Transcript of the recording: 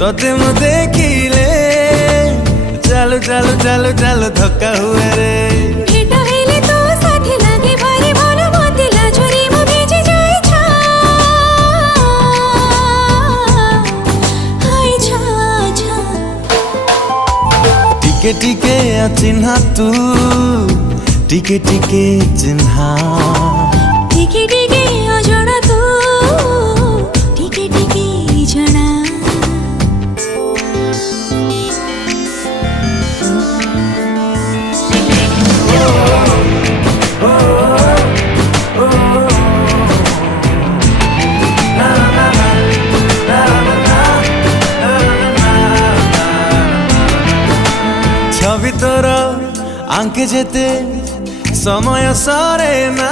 तोते मु देखिले चालू चालू चालू चालू धक्का हुए रे भेट हेले तो साथी लागे भारी भलो मते लाजरी मु भेजे जाय छा हाय छा छा टिके टिके चिन्हा तू टिके टिके चिन्हा टिके टिके अजଣା तू टिके टिके जଣା छवि तोर आंके जेते समय सरे ना।